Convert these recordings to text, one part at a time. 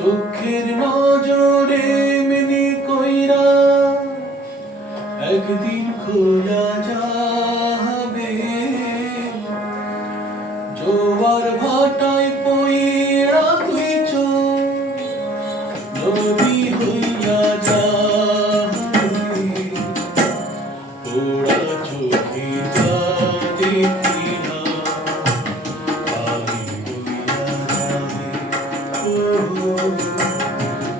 চোখের নজরে মেনে কইরা একদিন খোলা যাবে জোয়ার ভাটা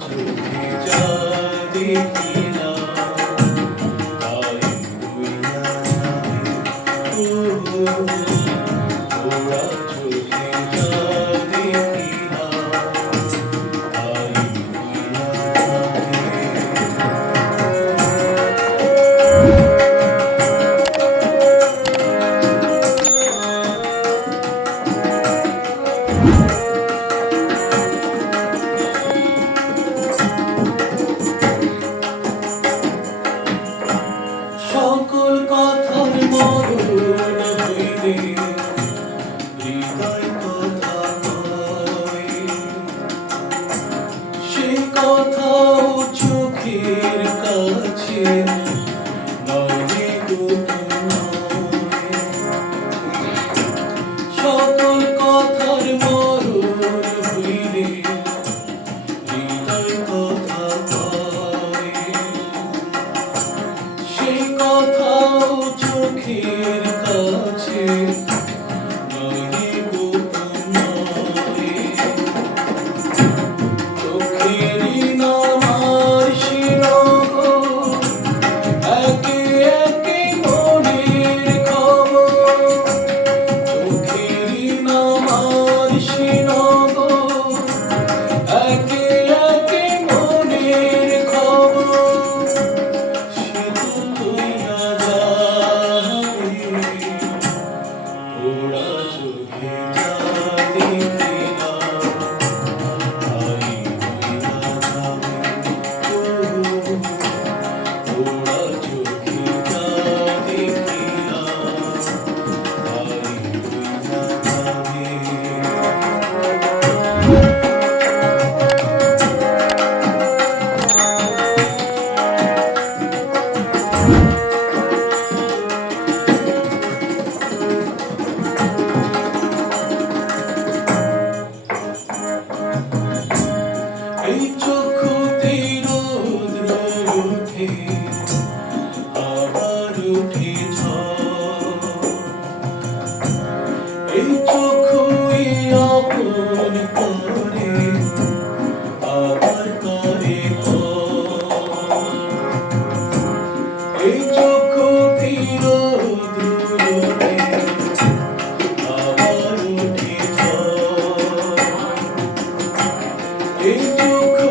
চোখে যা দেখি এই চক্ষুতে রৌদ্র উঠে আবার উঠে এই চক্ষু আপন করে আবার করে এই চক্ষু you